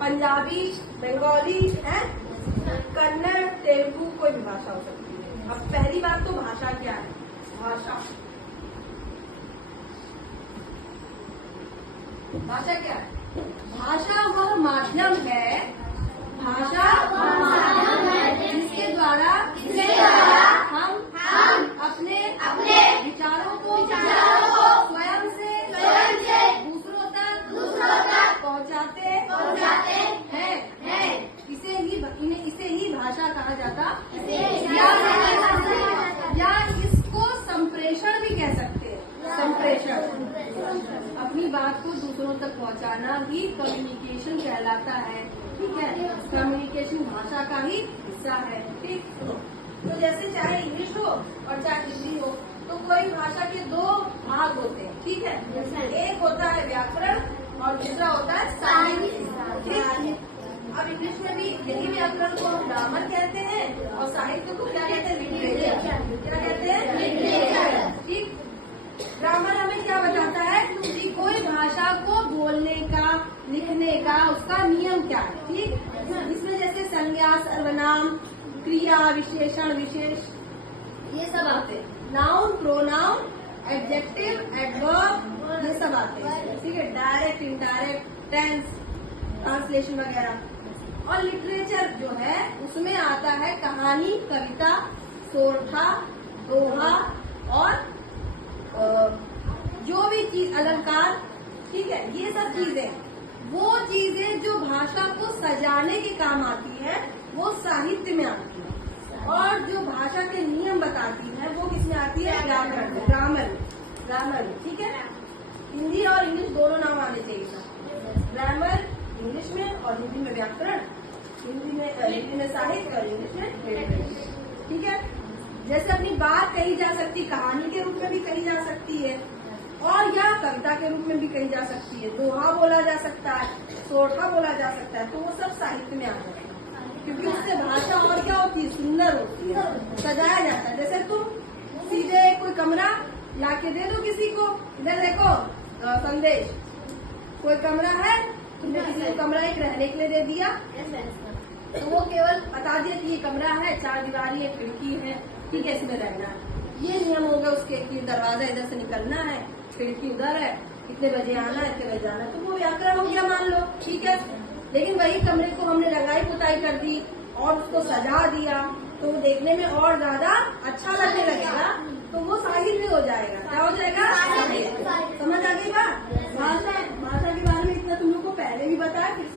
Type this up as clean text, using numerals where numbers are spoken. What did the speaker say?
पंजाबी, बंगाली है, कन्नड़, तेलुगु, कोई भी भाषा हो सकती है। अब पहली बात तो भाषा क्या है? भाषा क्या है? भाषा वह माध्यम है, जिसके द्वारा हम अपने विचारों को स्वयं से दूसरों तक पहुंचाते हैं। इसे ही भाषा कहा जाता या इसको संप्रेषण भी कह सकते हैं। संप्रेषण, अपनी बात को दूसरों तक पहुंचाना ही कम्युनिकेशन कहलाता है। ठीक है, कम्युनिकेशन भाषा का ही हिस्सा है। ठीक, तो जैसे चाहे इंग्लिश हो और चाहे हिंदी हो, तो कोई भाषा के दो भाग होते हैं। ठीक है, एक होता है व्याकरण और दूसरा होता है साहित्य। अब इंग्लिश में भी यही व्याकरण को हम ग्रामर कहते हैं और साहित्य को क्या कहते हैं? लिटरेचर। क्या कहते हैं? लिटरेचर। ठीक, ग्रामर हमें क्या बताता है कि कोई भाषा को बोलने का, लिखने का उसका नियम क्या है। ठीक, इसमें जैसे संज्ञा, सर्वनाम, क्रिया, विशेषण, विशेष, ये सब आते हैं। नाउन, प्रोनाउन, एडजेक्टिव, एडवर्ब, ये सब आते हैं। ठीक है, डायरेक्ट, इनडायरेक्ट, टेंस, ट्रांसलेशन वगैरह। और लिटरेचर जो है उसमें आता है कहानी, कविता, सोरठा, दोहा और जो भी चीज, अलंकार। ठीक है, ये सब चीजें, वो चीजें जो भाषा को सजाने के काम आती है वो साहित्य में आती है। और जो भाषा के नियम बताती है वो किसमें आती है? व्याकरण में, ग्रामर में। ठीक है, हिंदी और इंग्लिश दोनों नाम आने चाहिए। ग्रामर इंग्लिश में और हिंदी में व्याकरण, हिंदी में साहित्य और इंग्लिश में लिटरेचर। ठीक है, जैसे अपनी बात कही जा सकती, कहानी के रूप में भी कही जा सकती है और या कविता के रूप में भी कही जा सकती है। दोहा बोला जा सकता है, सोरठा बोला जा सकता है, तो वो सब साहित्य में आ जाता है, क्योंकि उससे भाषा और क्या होती है? सुंदर होती है, सजाया जाता है। जैसे तुम सीधे कोई कमरा लाके दे दो किसी को, इधर देखो संदेश, कोई कमरा है, तुमने किसी को कमरा एक रहने के लिए दे दिया, तो वो केवल बता दिया कि ये कमरा है, 4 दीवारी है, खिड़की है, ठीक है, इसमें रहना है। ये नियम हो गया उसके कि दरवाजा इधर से निकलना है, खिड़की उधर है, कितने बजे आना है, इतने बजे जाना है, तो वो व्याकरण हो गया मान लो। ठीक है, लेकिन वही कमरे को हमने रंगाई पुताई कर दी और उसको सजा दिया तो वो देखने में और ज्यादा अच्छा लगने लगेगा, तो वो साहित्य हो जाएगा। क्या हो जाएगा? समझ आ गई बात? भाषा